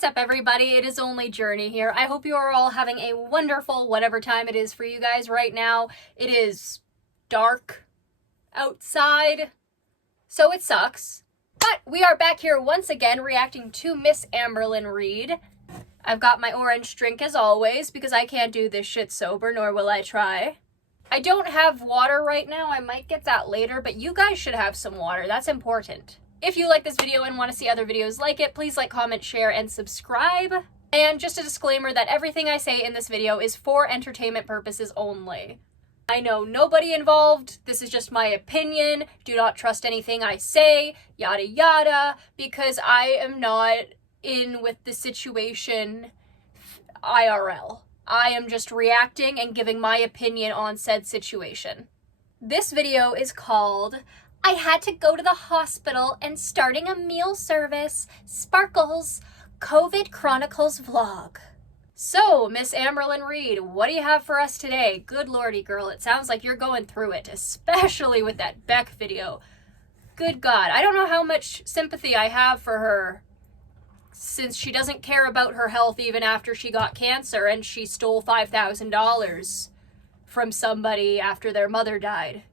What's up, everybody? It is only Journey here. I hope you are all having a wonderful whatever time it is for you guys right now. It is dark outside, so it sucks. But we are back here once again reacting to Miss Amberlynn Reid. I've got my orange drink as always because I can't do this shit sober, nor will I try. I don't have water right now. I might get that later, but you guys should have some water. That's important. If you like this video and want to see other videos like it, please like, comment, share, and subscribe. And just a disclaimer that everything I say in this video is for entertainment purposes only. I know nobody involved. This is just my opinion. Do not trust anything I say, yada yada, because I am not in with the situation IRL. I am just reacting and giving my opinion on said situation. This video is called I Had to Go to the Hospital and Starting a Meal Service, Sparkles, COVID Chronicles Vlog. So, Miss Amberlynn Reid, what do you have for us today? Good lordy, girl, it sounds like you're going through it, especially with that Beck video. Good God, I don't know how much sympathy I have for her, since she doesn't care about her health even after she got cancer and she stole $5,000 from somebody after their mother died.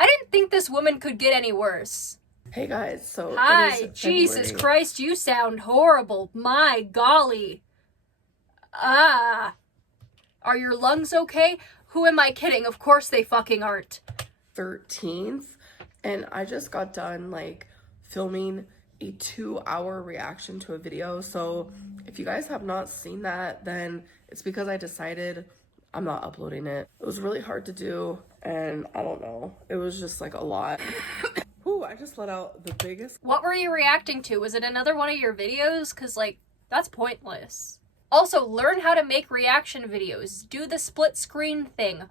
I didn't think this woman could get any worse. Hey guys, so hi, Jesus Christ, you sound horrible. My golly. Are your lungs okay? Who am I kidding? Of course they fucking aren't. 13th, and I just got done like filming a 2-hour reaction to a video. So if you guys have not seen that, then it's because I decided I'm not uploading it. It was really hard to do, and I don't know. It was just like a lot. Ooh, I just let out the biggest. What were you reacting to? Was it another one of your videos? Because, like, that's pointless. Also, learn how to make reaction videos. Do the split screen thing.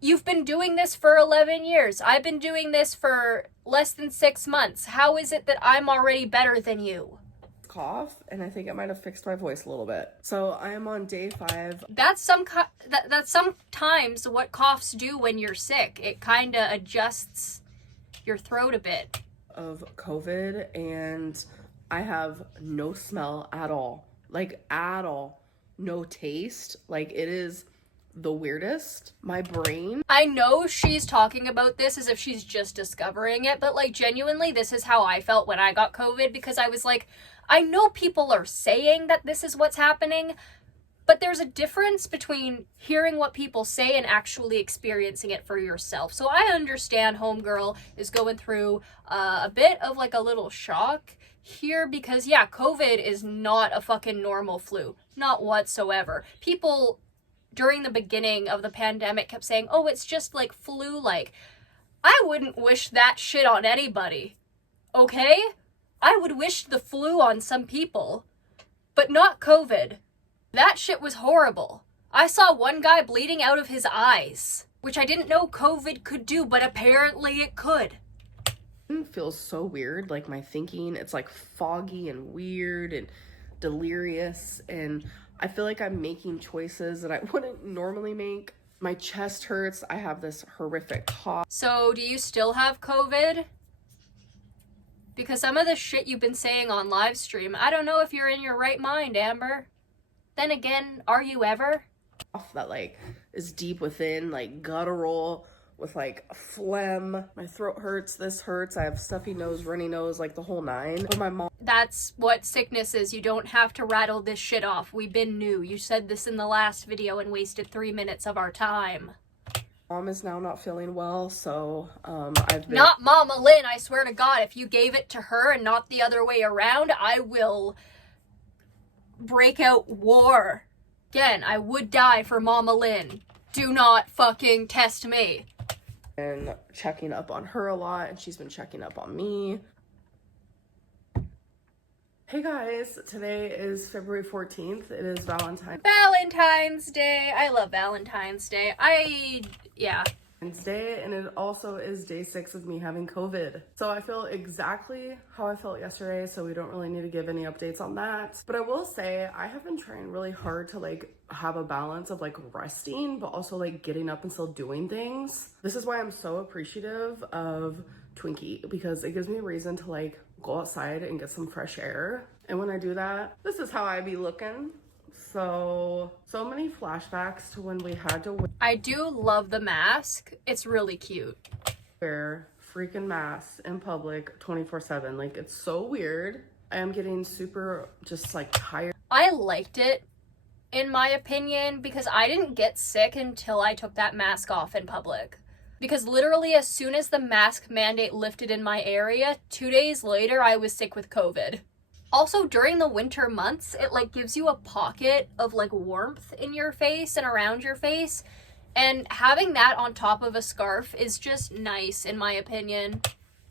You've been doing this for 11 years. I've been doing this for less than 6 months. How is it that I'm already better than you? Cough, and I think it might have fixed my voice a little bit. So I am on day 5. That's sometimes what coughs do when you're sick. It kind of adjusts your throat a bit. Of COVID, and I have no smell at all. Like, at all. No taste. Like, it is the weirdest. My brain. I know she's talking about this as if she's just discovering it, but like genuinely, this is how I felt when I got COVID, because I was like, I know people are saying that this is what's happening, but there's a difference between hearing what people say and actually experiencing it for yourself. So I understand homegirl is going through a bit of like a little shock here because yeah, COVID is not a fucking normal flu. Not whatsoever. People during the beginning of the pandemic kept saying, oh, it's just like flu-like. I wouldn't wish that shit on anybody. Okay? I would wish the flu on some people, but not COVID. That shit was horrible. I saw one guy bleeding out of his eyes, which I didn't know COVID could do, but apparently it could. It feels so weird, like my thinking, it's like foggy and weird and delirious, and I feel like I'm making choices that I wouldn't normally make. My chest hurts, I have this horrific cough. So do you still have COVID? Because some of the shit you've been saying on live stream, I don't know if you're in your right mind, Amber. Then again, are you ever? That like is deep within, like guttural, with like phlegm. My throat hurts, this hurts, I have stuffy nose, runny nose, like the whole 9. But my mom. That's what sickness is. You don't have to rattle this shit off. We've been new. You said this in the last video and wasted 3 minutes of our time. Mom is now not feeling well, so I've been... Not Mama Lynn, I swear to God. If you gave it to her and not the other way around, I will break out war. Again, I would die for Mama Lynn. Do not fucking test me. And checking up on her a lot, and she's been checking up on me. Hey guys, today is February 14th. It is Valentine's Day. I love Valentine's Day. Yeah. Wednesday, and it also is day 6 of me having COVID. So I feel exactly how I felt yesterday, so we don't really need to give any updates on that. But I will say I have been trying really hard to like have a balance of like resting, but also like getting up and still doing things. This is why I'm so appreciative of Twinkie, because it gives me a reason to like go outside and get some fresh air. And when I do that, this is how I be looking. So many flashbacks to when we had to I do love the mask. It's really cute. wear freaking masks in public 24/7. Like, it's so weird. I am getting super just like tired. I liked it, in my opinion, because I didn't get sick until I took that mask off in public. Because literally as soon as the mask mandate lifted in my area, 2 days later I was sick with COVID. Also, during the winter months, it like gives you a pocket of like warmth in your face and around your face. And having that on top of a scarf is just nice, in my opinion.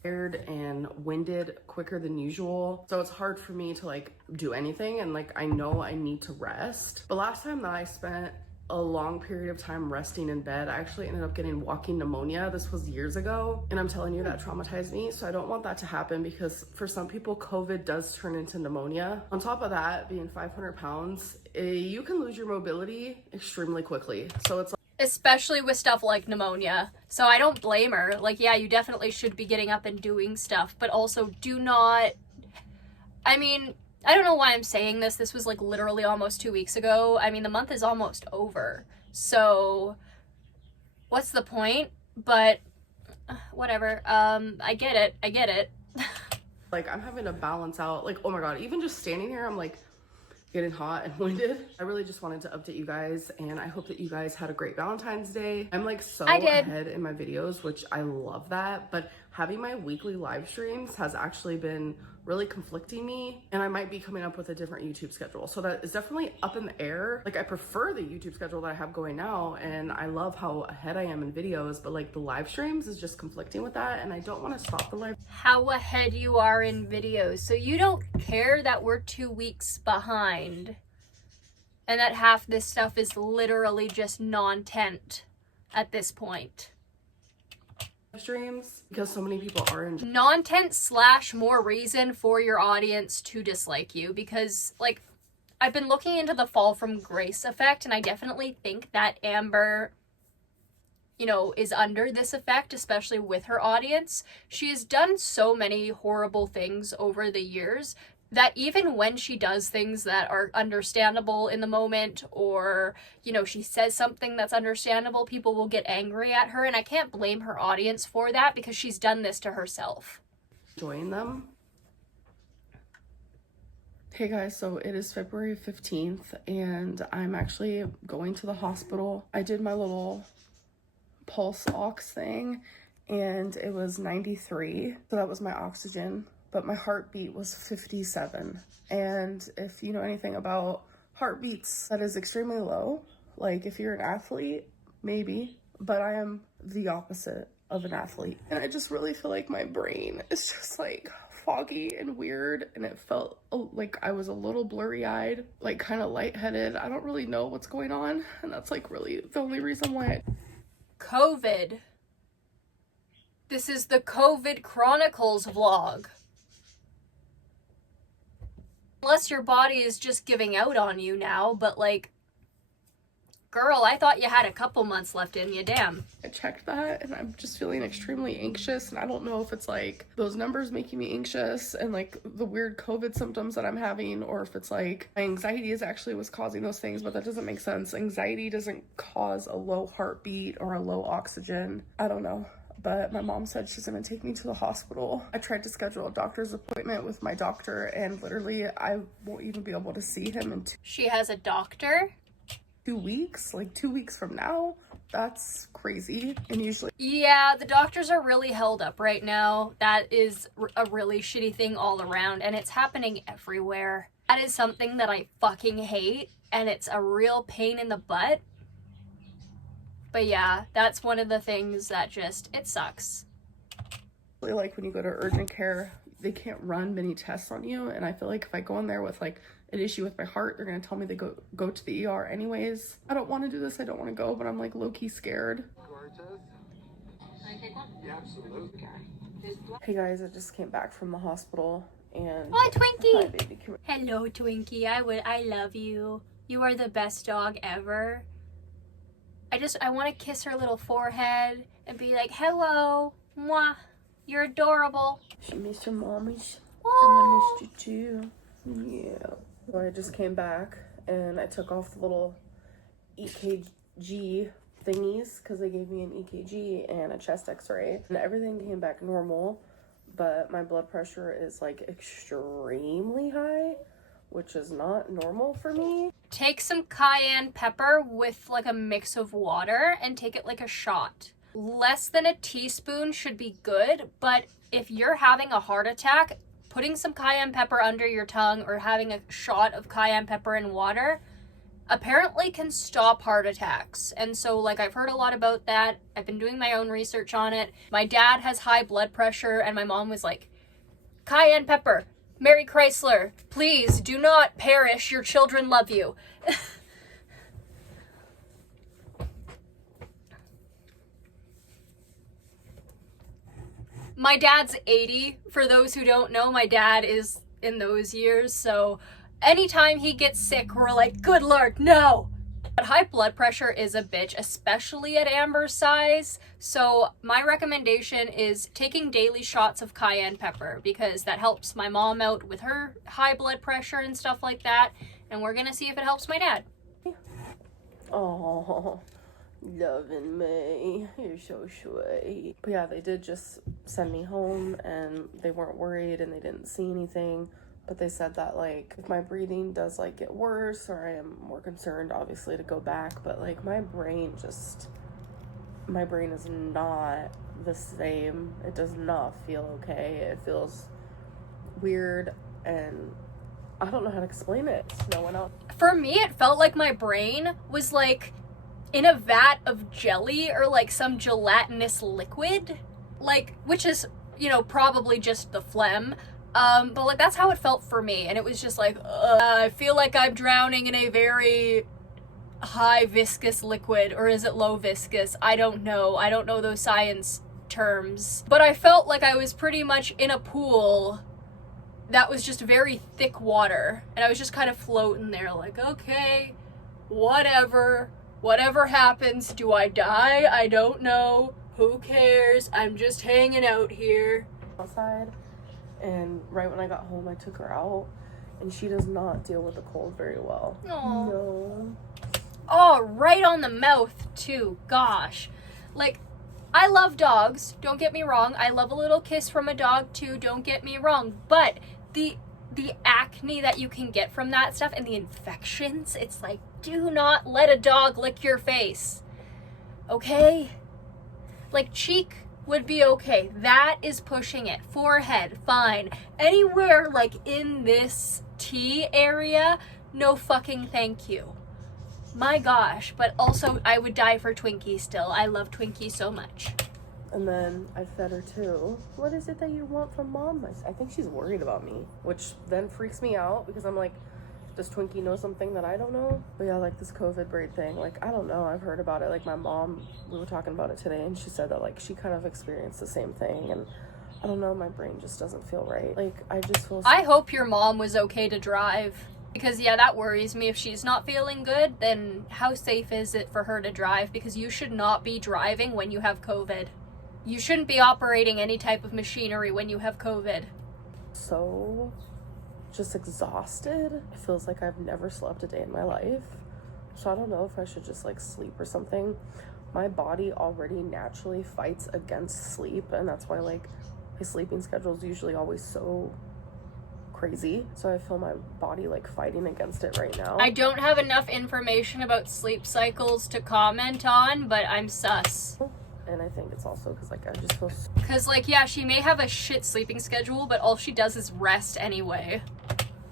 Tired and winded quicker than usual, so it's hard for me to like do anything, and like I know I need to rest. The last time that I spent a long period of time resting in bed, I actually ended up getting walking pneumonia. This was years ago, and I'm telling you, that traumatized me. So I don't want that to happen, because for some people COVID does turn into pneumonia. On top of that, being 500 pounds, you can lose your mobility extremely quickly. So it's Especially with stuff like pneumonia. So I don't blame her. Like, yeah, you definitely should be getting up and doing stuff, but also do not... I mean, I don't know why I'm saying this. This was like literally almost 2 weeks ago. I mean, the month is almost over. So what's the point? But whatever. I get it. I get it. like I'm having to balance out, like, oh my God, even just standing here, I'm like getting hot and winded. I really just wanted to update you guys, and I hope that you guys had a great Valentine's Day. I'm like so ahead in my videos, which I love that, but having my weekly live streams has actually been really conflicting me, and I might be coming up with a different YouTube schedule. So that is definitely up in the air. Like, I prefer the YouTube schedule that I have going now, and I love how ahead I am in videos, but like the live streams is just conflicting with that, and I don't want to stop the live. How ahead you are in videos. So you don't care that we're 2 weeks behind and that half this stuff is literally just non-tent at this point. Streams, because so many people are in non-tent / more reason for your audience to dislike you, because like I've been looking into the fall from grace effect, and I definitely think that Amber, you know, is under this effect, especially with her audience. She has done so many horrible things over the years that even when she does things that are understandable in the moment, or, you know, she says something that's understandable, people will get angry at her, and I can't blame her audience for that, because she's done this to herself. Enjoying them. Hey guys, so it is February 15th, and I'm actually going to the hospital. I did my little pulse ox thing, and it was 93, so that was my oxygen. But my heartbeat was 57. And if you know anything about heartbeats, that is extremely low. Like, if you're an athlete, maybe, but I am the opposite of an athlete. And I just really feel like my brain is just like foggy and weird, and it felt like I was a little blurry-eyed, like kind of lightheaded. I don't really know what's going on, and that's like really the only reason why COVID. This is the COVID Chronicles vlog. Unless your body is just giving out on you now, but like, girl, I thought you had a couple months left in you, damn. I checked that, and I'm just feeling extremely anxious, and I don't know if it's like those numbers making me anxious and like the weird COVID symptoms that I'm having, or if it's like my anxiety is actually what's causing those things, but that doesn't make sense. Anxiety doesn't cause a low heartbeat or a low oxygen. I don't know. But my mom said she's gonna take me to the hospital. I tried to schedule a doctor's appointment with my doctor, and literally I won't even be able to see him in She has a doctor? 2 weeks, like 2 weeks from now. That's crazy. And usually, yeah, the doctors are really held up right now. That is a really shitty thing all around, and it's happening everywhere. That is something that I fucking hate, and it's a real pain in the butt. But yeah, that's one of the things that just, it sucks. like when you go to urgent care, they can't run many tests on you, and I feel like if I go in there with like an issue with my heart, they're gonna tell me to go to the ER anyways. I don't want to do this. I don't want to go, but I'm like low-key scared. Yeah, absolutely. Hey guys, I just came back from the hospital, and Hi, Twinkie. Hi, baby. Hello, Twinkie. I love you. You are the best dog ever. I want to kiss her little forehead and be like, hello, mwah, you're adorable. She missed her mommies. And I missed you too. Yeah. So I just came back and I took off the little EKG thingies because they gave me an EKG and a chest x-ray. And everything came back normal, but my blood pressure is like extremely high, which is not normal for me. Take some cayenne pepper with like a mix of water and take it like a shot. Less than a teaspoon should be good, but if you're having a heart attack, putting some cayenne pepper under your tongue or having a shot of cayenne pepper in water apparently can stop heart attacks. And so like I've heard a lot about that. I've been doing my own research on it. My dad has high blood pressure and my mom was like, cayenne pepper, Mary Chrysler, please do not perish. Your children love you. My dad's 80. For those who don't know, my dad is in those years. So anytime he gets sick, we're like, good Lord, no. But high blood pressure is a bitch, especially at Amber's size. So my recommendation is taking daily shots of cayenne pepper because that helps my mom out with her high blood pressure and stuff like that. And we're gonna see if it helps my dad. Oh, loving me. You're so sweet. But yeah, they did just send me home and they weren't worried and they didn't see anything. But they said that, like, if my breathing does, like, get worse or I am more concerned, obviously, to go back. But, like, my brain is not the same. It does not feel okay. It feels weird and I don't know how to explain it. No one else. For me, it felt like my brain was, like, in a vat of jelly or, like, some gelatinous liquid. Like, which is, you know, probably just the phlegm. But like that's how it felt for me, and it was just like I feel like I'm drowning in a very high viscous liquid, or is it low viscous? I don't know those science terms, but I felt like I was pretty much in a pool that was just very thick water, and I was just kind of floating there like, okay, whatever happens. Do I die? I don't know, who cares, I'm just hanging out here outside. And right when I got home, I took her out, and she does not deal with the cold very well. Aww. No. Oh, right on the mouth, too. Gosh. Like, I love dogs. Don't get me wrong. I love a little kiss from a dog, too. Don't get me wrong. But the acne that you can get from that stuff and the infections, it's like, do not let a dog lick your face. Okay? Like, cheek would be okay. That is pushing it. Forehead, fine. Anywhere like in this T area, no fucking thank you. My gosh, but also I would die for Twinkie still. I love Twinkie so much. And then I fed her too. What is it that you want from mom? I think she's worried about me, which then freaks me out because I'm like, does Twinkie know something that I don't know? But yeah, like this COVID braid thing, like, I don't know. I've heard about it. Like my mom, we were talking about it today and she said that like she kind of experienced the same thing. And I don't know, my brain just doesn't feel right. Like I just feel I hope your mom was okay to drive. Because yeah, that worries me. If she's not feeling good, then how safe is it for her to drive? Because you should not be driving when you have COVID. You shouldn't be operating any type of machinery when you have COVID. So just exhausted. It feels like I've never slept a day in my life. So I don't know if I should just like sleep or something. My body already naturally fights against sleep, and that's why like my sleeping schedule is usually always so crazy. So I feel my body like fighting against it right now. I don't have enough information about sleep cycles to comment on, but I'm sus. And I think it's also because like I just feel because like yeah, she may have a shit sleeping schedule, but all she does is rest anyway.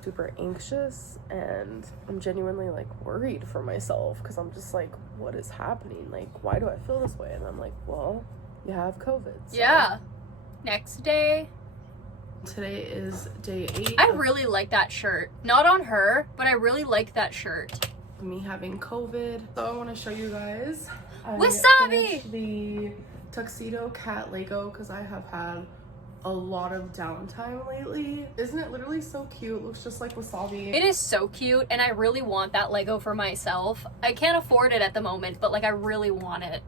Super anxious, and I'm genuinely like worried for myself because I'm just like, what is happening? Like, why do I feel this way? And I'm like, well, you have COVID. So. Yeah. Next day. Today is day 8. I really like that shirt. Not on her, but I really like that shirt. Me having COVID. So I want to show you guys. Wasabi! The tuxedo cat Lego because I have had a lot of downtime lately. Isn't it literally so cute? It looks just like wasabi. It is so cute, and I really want that Lego for myself. I can't afford it at the moment, but like I really want it.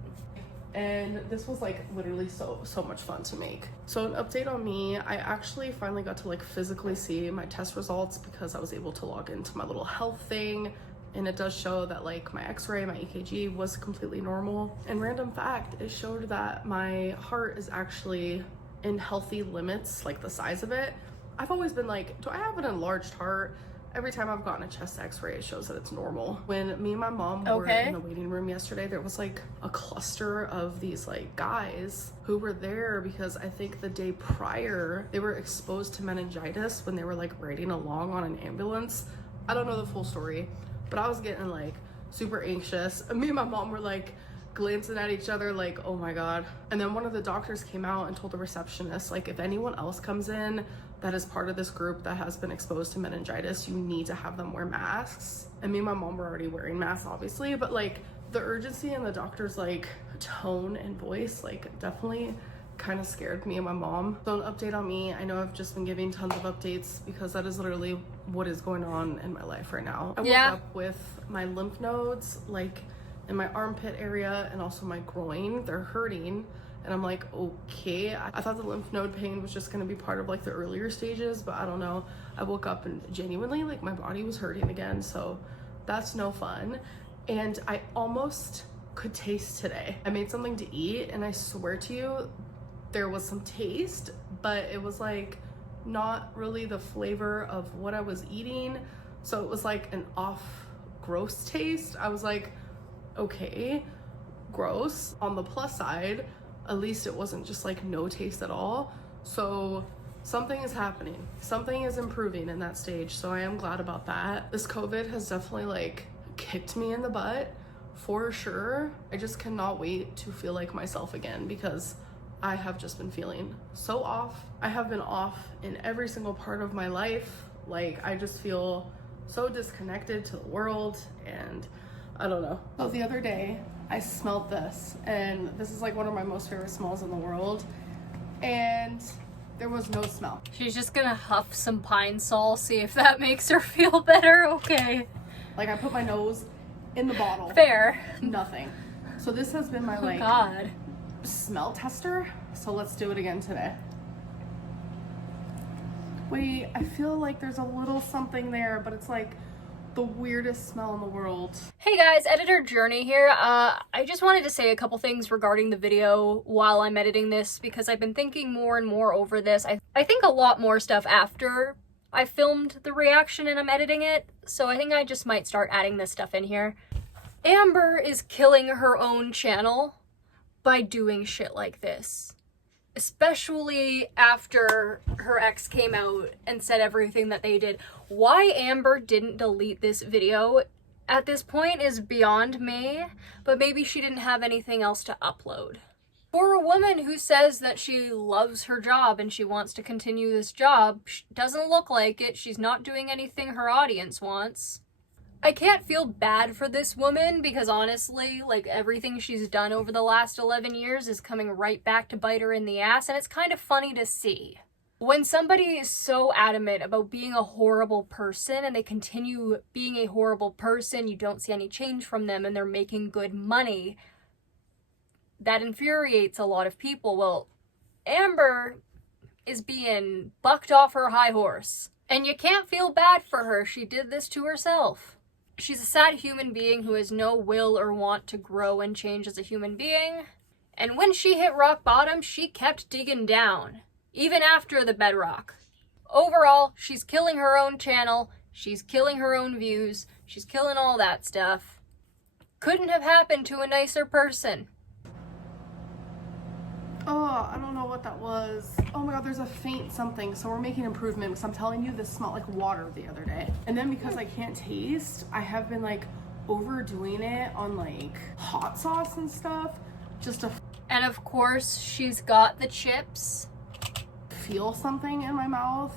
and this was like literally so much fun to make. So an update on me, I actually finally got to like physically see my test results because I was able to log into my little health thing, and it does show that like my x-ray, my EKG was completely normal. And random fact, it showed that my heart is actually in healthy limits, like the size of it. I've always been like, do I have an enlarged heart? Every time I've gotten a chest x-ray, it shows that it's normal. When me and my mom were in the waiting room yesterday, there was like a cluster of these like guys who were there because I think the day prior they were exposed to meningitis when they were like riding along on an ambulance. I don't know the full story, but I was getting like super anxious. And me and my mom were like glancing at each other like, oh my God. And then one of the doctors came out and told the receptionist, like, if anyone else comes in that is part of this group that has been exposed to meningitis, you need to have them wear masks. And me and my mom were already wearing masks, obviously, but like the urgency and the doctor's like tone and voice like definitely kind of scared me and my mom. So an update on me, I know I've just been giving tons of updates because that is literally what is going on in my life right now. I woke up with my lymph nodes like in my armpit area and also my groin. They're hurting. And I'm like, okay. I thought the lymph node pain was just gonna be part of like the earlier stages, but I don't know. I woke up and genuinely like my body was hurting again, so that's no fun. And I almost could taste today. I made something to eat and I swear to you, there was some taste, but it was like not really the flavor of what I was eating. So it was like an off gross taste. I was like, okay, gross. On the plus side, at least it wasn't just like no taste at all. So something is happening. Something is improving in that stage. So I am glad about that. This COVID has definitely like kicked me in the butt for sure. I just cannot wait to feel like myself again because I have just been feeling so off. I have been off in every single part of my life. Like I just feel so disconnected to the world and I don't know. So the other day I smelled this, and this is like one of my most favorite smells in the world, and there was no smell. She's just gonna huff some Pine Sol, see if that makes her feel better. Okay. Like I put my nose in the bottle. Fair. Nothing. So this has been my like God. smell tester. So let's do it again today. Wait, I feel like there's a little something there, but it's like the weirdest smell in the world. Hey guys, Editor Journey here. I just wanted to say a couple things regarding the video while I'm editing this because I've been thinking more and more over this. I think a lot more stuff after I filmed the reaction and I'm editing it, so I think I just might start adding this stuff in here. Amber is killing her own channel by doing shit like this. Especially after her ex came out and said everything that they did. Why Amber didn't delete this video at this point is beyond me, but maybe she didn't have anything else to upload. For a woman who says that she loves her job and she wants to continue this job, doesn't look like it, she's not doing anything her audience wants. I can't feel bad for this woman because honestly, like everything she's done over the last 11 years is coming right back to bite her in the ass, and it's kind of funny to see. When somebody is so adamant about being a horrible person and they continue being a horrible person, you don't see any change from them and they're making good money, that infuriates a lot of people. Well, Amber is being bucked off her high horse, and you can't feel bad for her. She did this to herself. She's a sad human being who has no will or want to grow and change as a human being. And when she hit rock bottom, she kept digging down, even after the bedrock. Overall, she's killing her own channel, she's killing her own views, she's killing all that stuff. Couldn't have happened to a nicer person. Oh, I don't know what that was. Oh my God, there's a faint something. So we're making improvement because I'm telling you, this smelled like water the other day. And then because I can't taste, I have been like overdoing it on like hot sauce and stuff. Just to And of course, she's got the chips. feel something in my mouth,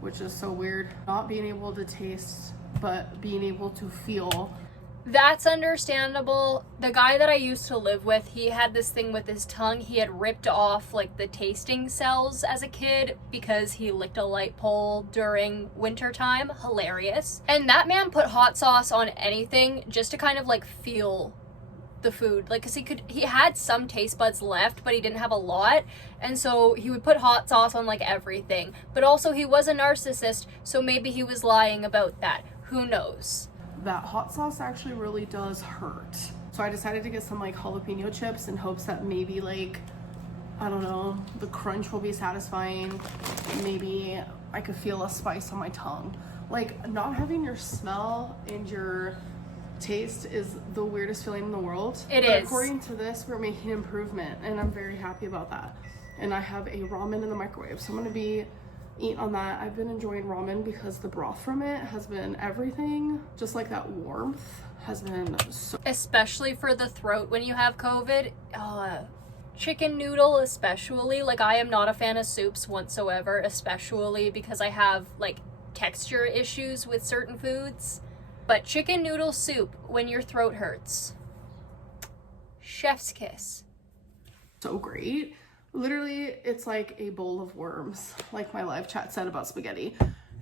which is so weird. Not being able to taste, but being able to feel. That's understandable. The guy that I used to live with, he had this thing with his tongue. He had ripped off like the tasting cells as a kid because he licked a light pole during winter time. Hilarious. And that man put hot sauce on anything just to kind of like feel the food, like, because he had some taste buds left, but he didn't have a lot, and so he would put hot sauce on like everything. But also he was a narcissist, so maybe he was lying about that. Who knows? That hot sauce actually really does hurt. So I decided to get some like jalapeno chips in hopes that maybe like, I don't know, the crunch will be satisfying. Maybe I could feel a spice on my tongue. Like, not having your smell and your taste is the weirdest feeling in the world. It but is. According to this, we're making improvement, and I'm very happy about that. And I have a ramen in the microwave, so I'm gonna be eating on that. I've been enjoying ramen because the broth from it has been everything. Just like that warmth has been so. Especially for the throat when you have COVID. Chicken noodle especially. Like, I am not a fan of soups whatsoever, especially because I have like texture issues with certain foods. But chicken noodle soup when your throat hurts. Chef's kiss. So great. Literally, it's like a bowl of worms. Like my live chat said about spaghetti.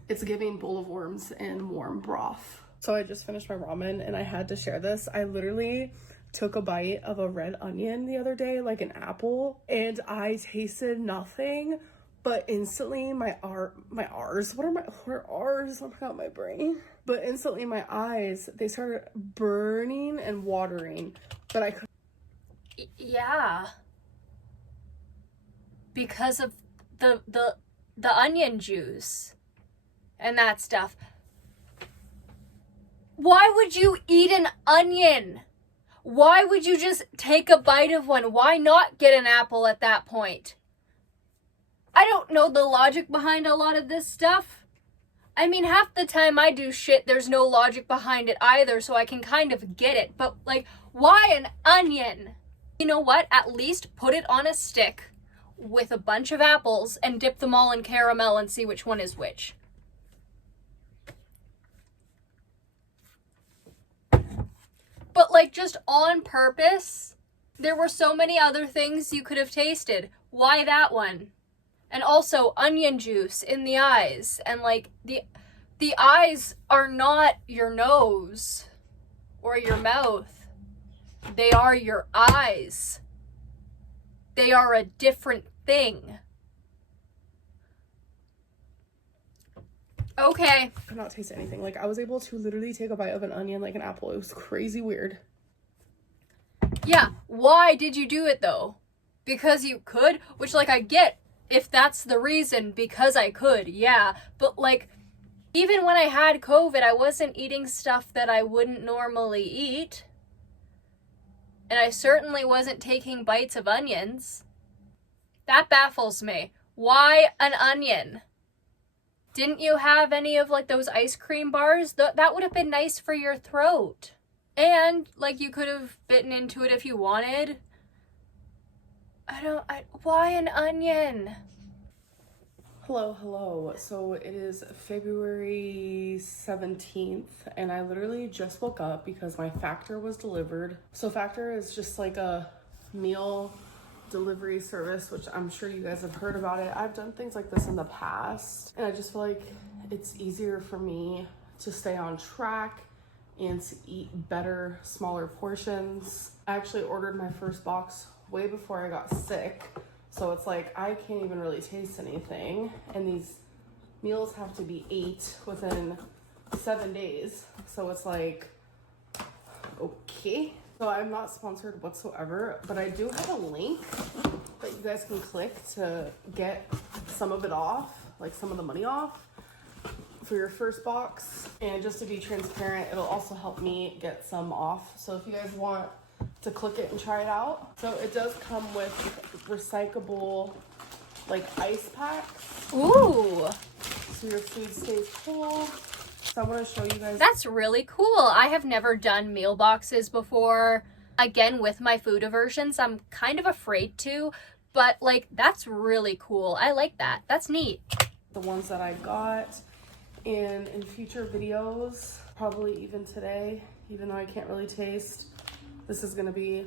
It's giving bowl of worms and warm broth. So I just finished my ramen and I had to share this. I literally took a bite of a red onion the other day, like an apple, and I tasted nothing, but instantly my R's, what are R's? Oh my god, my brain. But instantly my eyes, they started burning and watering, but I couldn't. Yeah. Because of the onion juice and that stuff. Why would you eat an onion? Why would you just take a bite of one? Why not get an apple at that point? I don't know the logic behind a lot of this stuff. I mean, half the time I do shit, there's no logic behind it either, so I can kind of get it. But, like, why an onion? You know what? At least put it on a stick with a bunch of apples and dip them all in caramel and see which one is which. But, like, just on purpose, there were so many other things you could have tasted. Why that one? And also, onion juice in the eyes. And, like, the eyes are not your nose or your mouth. They are your eyes. They are a different thing. Okay. I could not taste anything. Like, I was able to literally take a bite of an onion like an apple. It was crazy weird. Yeah, why did you do it though? Because you could? Which, like, I get if that's the reason, because I could, yeah. But, like, even when I had COVID, I wasn't eating stuff that I wouldn't normally eat. And I certainly wasn't taking bites of onions. That baffles me. Why an onion? Didn't you have any of, like, those ice cream bars? That would have been nice for your throat. And, like, you could have bitten into it if you wanted. Why an onion? Hello. So it is February 17th, and I literally just woke up because my Factor was delivered. So Factor is just like a meal delivery service, which I'm sure you guys have heard about it. I've done things like this in the past, and I just feel like it's easier for me to stay on track and to eat better, smaller portions. I actually ordered my first box way before I got sick, so it's like I can't even really taste anything, and these meals have to be ate within 7 days, so it's like, okay. So I'm not sponsored whatsoever, but I do have a link that you guys can click to get some of it off, like some of the money off for your first box. And just to be transparent, it'll also help me get some off. So if you guys want to click it and try it out. So it does come with recyclable, like, ice packs. Ooh. So your food stays cold. So I want to show you guys. That's really cool. I have never done meal boxes before. Again, with my food aversions, I'm kind of afraid to, but, like, that's really cool. I like that. That's neat. The ones that I got, and in future videos, probably even today, even though I can't really taste, this is gonna be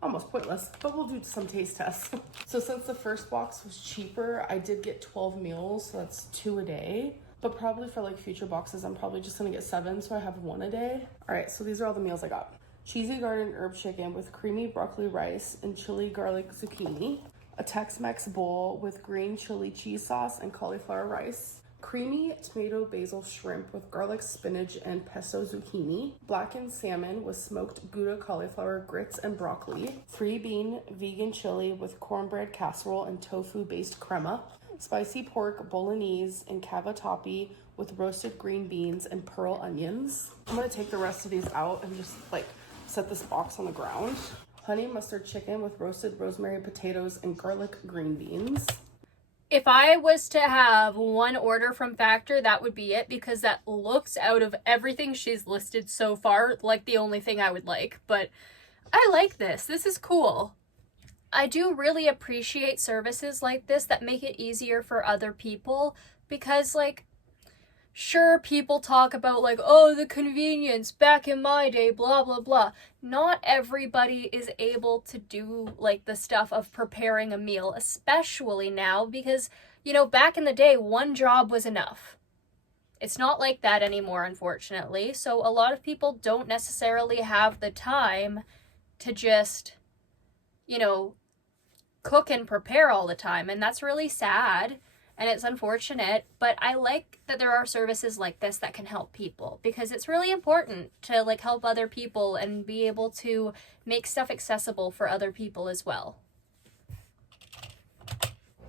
almost pointless, but we'll do some taste tests. So since the first box was cheaper, I did get 12 meals, so that's 2 a day. But probably for, like, future boxes, I'm probably just gonna get 7, so I have 1 a day. All right, so these are all the meals I got. cheesy garden herb chicken with creamy broccoli rice and chili garlic zucchini, a Tex-Mex bowl with green chili cheese sauce and cauliflower rice, creamy tomato basil shrimp with garlic spinach and pesto zucchini, blackened salmon with smoked Gouda cauliflower grits and broccoli, 3-bean vegan chili with cornbread casserole and tofu-based crema, spicy pork bolognese and cavatappi with roasted green beans and pearl onions. I'm gonna take the rest of these out and just like set this box on the ground. Honey mustard chicken with roasted rosemary potatoes and garlic green beans. If I was to have one order from Factor, that would be it, because that looks, out of everything she's listed so far, like the only thing I would like. But I like this. This is cool. I do really appreciate services like this that make it easier for other people, because, like, sure, people talk about, like, oh, the convenience back in my day, blah, blah, blah. Not everybody is able to do, like, the stuff of preparing a meal, especially now, because, you know, back in the day, one job was enough. It's not like that anymore, unfortunately. So a lot of people don't necessarily have the time to just, you know, cook and prepare all the time. And that's really sad. And it's unfortunate, but I like that there are services like this that can help people, because it's really important to, like, help other people and be able to make stuff accessible for other people as well.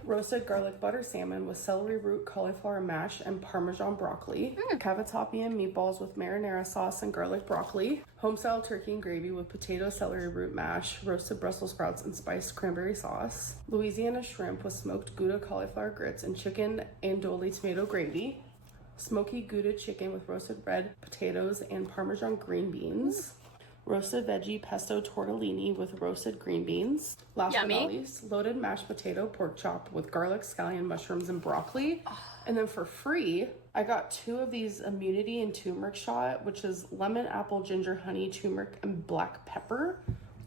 Roasted garlic butter salmon with celery root cauliflower mash and Parmesan broccoli. Cavatappi and meatballs with marinara sauce and garlic broccoli. Homestyle turkey and gravy with potato celery root mash, roasted Brussels sprouts and spiced cranberry sauce. Louisiana shrimp with smoked Gouda cauliflower grits and chicken andouille tomato gravy. Smoky Gouda chicken with roasted red potatoes and Parmesan green beans. Roasted veggie pesto tortellini with roasted green beans. Last but not least, loaded mashed potato pork chop with garlic, scallion, mushrooms, and broccoli. And then for free, I got 2 of these immunity and turmeric shot, which is lemon, apple, ginger, honey, turmeric, and black pepper.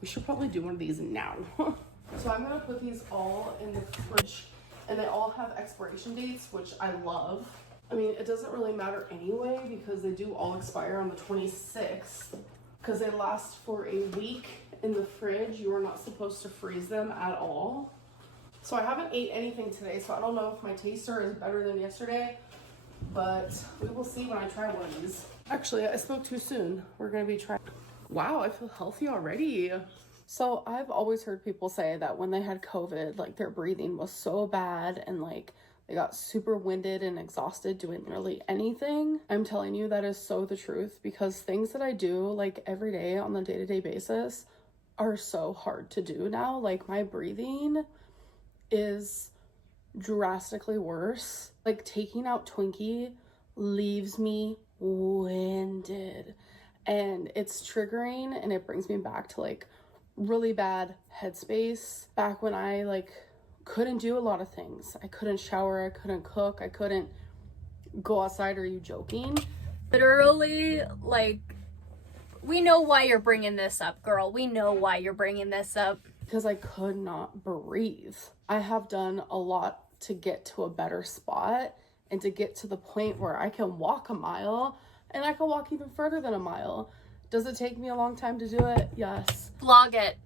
We should probably do one of these now. So I'm gonna put these all in the fridge, and they all have expiration dates, which I love. I mean, it doesn't really matter anyway, because they do all expire on the 26th. Because they last for a week in the fridge. You are not supposed to freeze them at all. So I haven't ate anything today, so I don't know if my taster is better than yesterday, but we will see when I try one of these. Actually, I spoke too soon. We're gonna be trying. Wow, I feel healthy already. So I've always heard people say that when they had COVID, like, their breathing was so bad and, like, they got super winded and exhausted doing literally anything. I'm telling you, that is so the truth, because things that I do, like, every day on the day-to-day basis are so hard to do now. Like, my breathing is drastically worse. Like, taking out Twinkie leaves me winded, and it's triggering, and it brings me back to, like, really bad headspace back when I, like, couldn't do a lot of things. I couldn't shower, I couldn't cook, I couldn't go outside. Are you joking? Literally, like, we know why you're bringing this up, girl. We know why you're bringing this up. Because I could not breathe. I have done a lot to get to a better spot and to get to the point where I can walk a mile, and I can walk even further than a mile. Does it take me a long time to do it? Yes. Vlog it.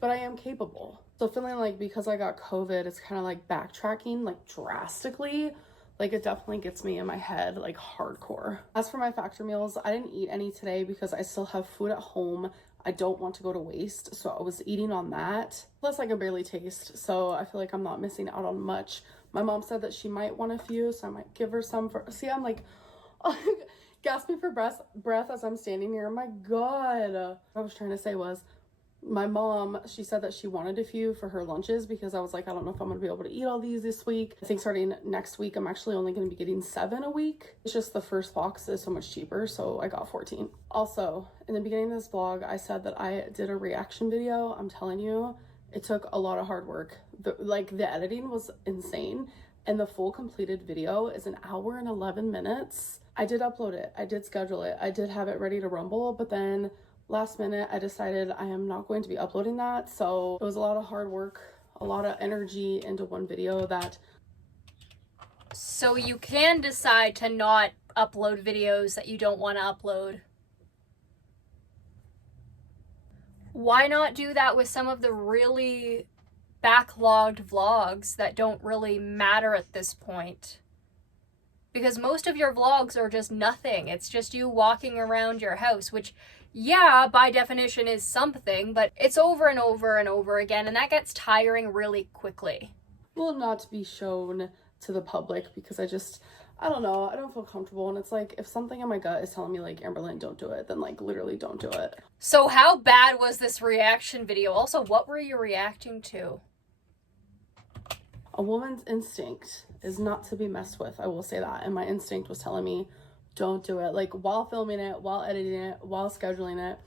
But I am capable. So feeling like because I got COVID, it's kind of like backtracking, like, drastically. Like, it definitely gets me in my head, like, hardcore. As for my Factor meals, I didn't eat any today because I still have food at home. I don't want to go to waste, so I was eating on that. Plus, I can barely taste, so I feel like I'm not missing out on much. My mom said that she might want a few, so I might give her some for... See, I'm like... gasping for breath as I'm standing here. Oh my god. What I was trying to say was... my mom, she said that she wanted a few for her lunches, because I was like, I don't know if I'm gonna be able to eat all these this week. I think starting next week, I'm actually only gonna be getting 7 a week. It's just the first box is so much cheaper, so I got 14. Also, in the beginning of this vlog, I said that I did a reaction video. I'm telling you, it took a lot of hard work. The editing was insane, and the full completed video is 1 hour and 11 minutes. I did upload it, I did schedule it, I did have it ready to rumble, but then last minute, I decided I am not going to be uploading that. So it was a lot of hard work, a lot of energy into one video that... So you can decide to not upload videos that you don't want to upload. Why not do that with some of the really backlogged vlogs that don't really matter at this point? Because most of your vlogs are just nothing. It's just you walking around your house, which, yeah, by definition is something, but it's over and over and over again, and that gets tiring really quickly. Well, not to be shown to the public, because I don't know, I don't feel comfortable. And it's like, if something in my gut is telling me like, Amberlynn, don't do it, then like literally don't do it. So how bad was this reaction video? Also, what were you reacting to? A woman's instinct is not to be messed with, I will say that. And my instinct was telling me, don't do it. Like, while filming it, while editing it, while scheduling it.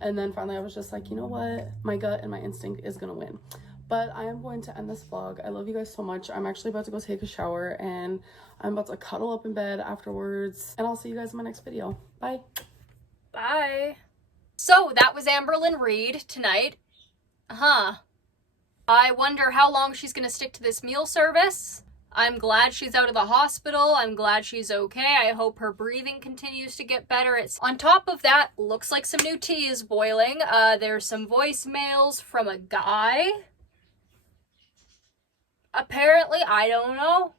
And then finally I was just like, you know what? My gut and my instinct is gonna win. But I am going to end this vlog. I love you guys so much. I'm actually about to go take a shower and I'm about to cuddle up in bed afterwards. And I'll see you guys in my next video. Bye. Bye. So that was Amberlynn Reed tonight. I wonder how long she's gonna stick to this meal service. I'm glad she's out of the hospital. I'm glad she's okay. I hope her breathing continues to get better. On top of that, looks like some new tea is boiling. There's some voicemails from a guy. Apparently, I don't know.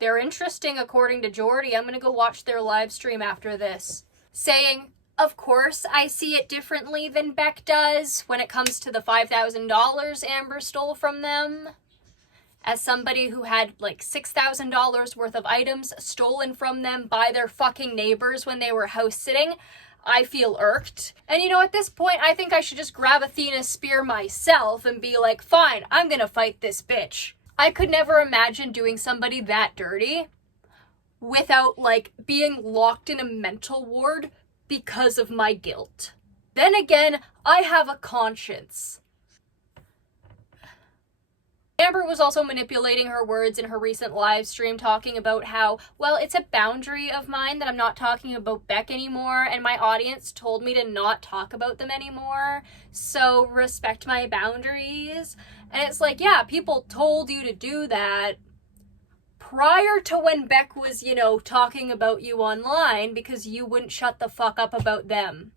They're interesting according to Jordy. I'm gonna go watch their live stream after this. Saying, of course, I see it differently than Beck does when it comes to the $5,000 Amber stole from them. As somebody who had like $6,000 worth of items stolen from them by their fucking neighbors when they were house sitting, I feel irked. And you know, at this point, I think I should just grab Athena's spear myself and be like, fine, I'm gonna fight this bitch. I could never imagine doing somebody that dirty without like being locked in a mental ward because of my guilt. Then again, I have a conscience. Amber was also manipulating her words in her recent live stream, talking about how, well, it's a boundary of mine that I'm not talking about Beck anymore, and my audience told me to not talk about them anymore, so respect my boundaries. And it's like, yeah, people told you to do that prior to when Beck was, you know, talking about you online because you wouldn't shut the fuck up about them.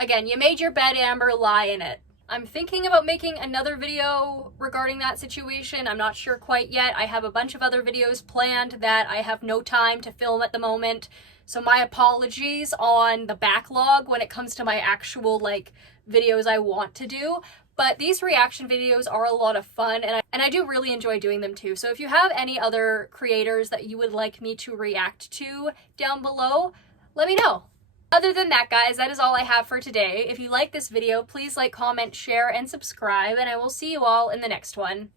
Again, you made your bed, Amber, lie in it. I'm thinking about making another video regarding that situation. I'm not sure quite yet. I have a bunch of other videos planned that I have no time to film at the moment. So my apologies on the backlog when it comes to my actual like videos I want to do. But these reaction videos are a lot of fun and I do really enjoy doing them too. So if you have any other creators that you would like me to react to down below, let me know. Other than that, guys, that is all I have for today. If you like this video, please like, comment, share, and subscribe, and I will see you all in the next one.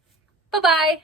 Bye-bye!